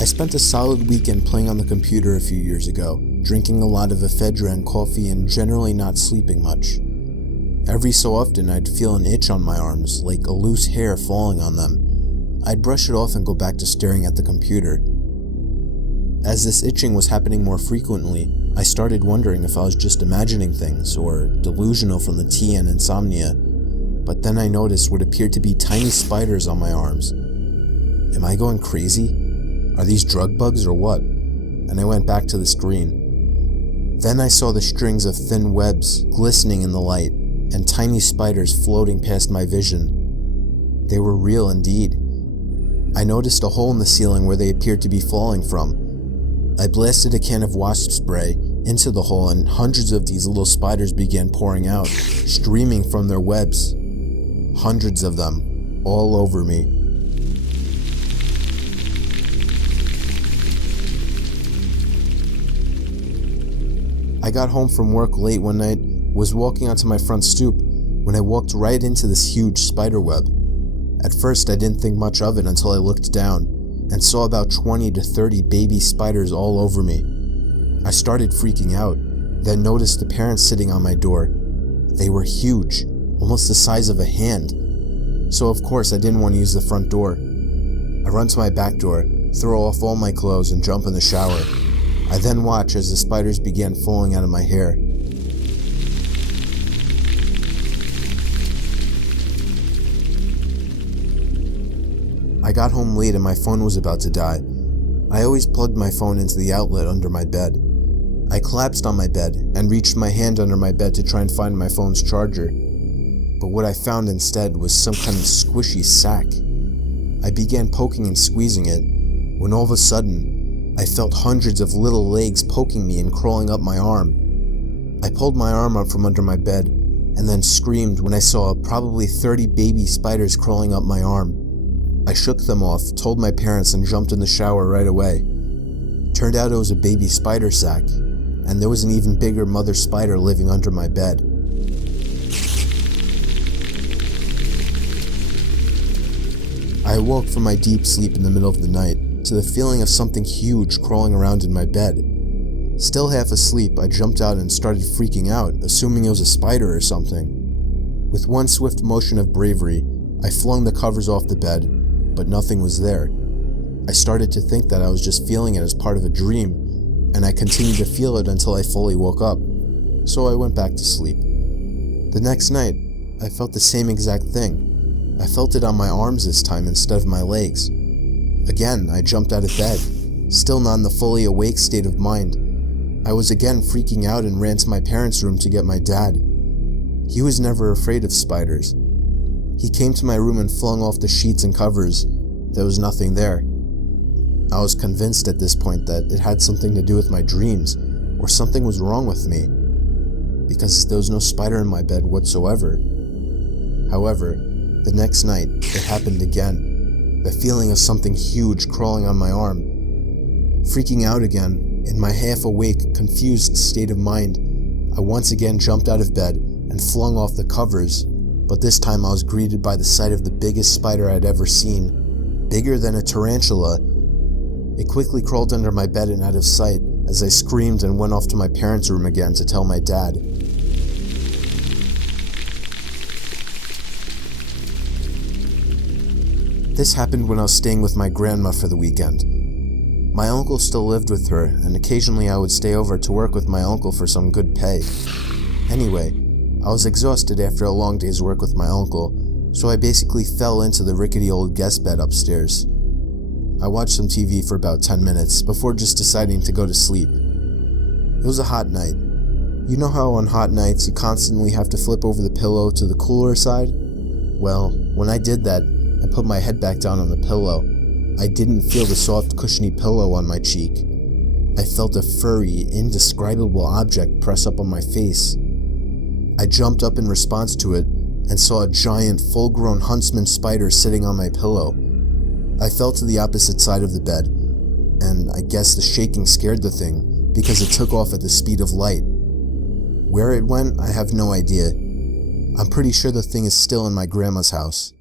I spent a solid weekend playing on the computer a few years ago, drinking a lot of ephedra and coffee and generally not sleeping much. Every so often I'd feel an itch on my arms, like a loose hair falling on them. I'd brush it off and go back to staring at the computer. As this itching was happening more frequently, I started wondering if I was just imagining things or delusional from the tea and insomnia, but then I noticed what appeared to be tiny spiders on my arms. Am I going crazy? Are these drug bugs or what? And I went back to the screen. Then I saw the strings of thin webs glistening in the light and tiny spiders floating past my vision. They were real indeed. I noticed a hole in the ceiling where they appeared to be falling from. I blasted a can of wasp spray into the hole and hundreds of these little spiders began pouring out, streaming from their webs. Hundreds of them, all over me. I got home from work late one night, was walking onto my front stoop, when I walked right into this huge spider web. At first I didn't think much of it until I looked down, and saw about 20 to 30 baby spiders all over me. I started freaking out, then noticed the parents sitting on my door. They were huge, almost the size of a hand. So of course I didn't want to use the front door. I run to my back door, throw off all my clothes and jump in the shower. I then watch as the spiders began falling out of my hair. I got home late and my phone was about to die. I always plugged my phone into the outlet under my bed. I collapsed on my bed and reached my hand under my bed to try and find my phone's charger. But what I found instead was some kind of squishy sack. I began poking and squeezing it, when all of a sudden, I felt hundreds of little legs poking me and crawling up my arm. I pulled my arm up from under my bed, and then screamed when I saw probably 30 baby spiders crawling up my arm. I shook them off, told my parents, and jumped in the shower right away. Turned out it was a baby spider sack, and there was an even bigger mother spider living under my bed. I awoke from my deep sleep in the middle of the night to the feeling of something huge crawling around in my bed. Still half asleep, I jumped out and started freaking out, assuming it was a spider or something. With one swift motion of bravery, I flung the covers off the bed, but nothing was there. I started to think that I was just feeling it as part of a dream, and I continued to feel it until I fully woke up, so I went back to sleep. The next night, I felt the same exact thing. I felt it on my arms this time instead of my legs. Again, I jumped out of bed, still not in the fully awake state of mind. I was again freaking out and ran to my parents' room to get my dad. He was never afraid of spiders. He came to my room and flung off the sheets and covers. There was nothing there. I was convinced at this point that it had something to do with my dreams, or something was wrong with me, because there was no spider in my bed whatsoever. However, the next night, it happened again. The feeling of something huge crawling on my arm. Freaking out again, in my half-awake, confused state of mind, I once again jumped out of bed and flung off the covers, but this time I was greeted by the sight of the biggest spider I'd ever seen. Bigger than a tarantula. It quickly crawled under my bed and out of sight as I screamed and went off to my parents' room again to tell my dad. This happened when I was staying with my grandma for the weekend. My uncle still lived with her, and occasionally I would stay over to work with my uncle for some good pay. Anyway, I was exhausted after a long day's work with my uncle, so I basically fell into the rickety old guest bed upstairs. I watched some TV for about 10 minutes before just deciding to go to sleep. It was a hot night. You know how on hot nights you constantly have to flip over the pillow to the cooler side? Well, when I did that, I put my head back down on the pillow. I didn't feel the soft, cushiony pillow on my cheek. I felt a furry, indescribable object press up on my face. I jumped up in response to it and saw a giant, full-grown Huntsman Spider sitting on my pillow. I fell to the opposite side of the bed, and I guess the shaking scared the thing because it took off at the speed of light. Where it went, I have no idea. I'm pretty sure the thing is still in my grandma's house.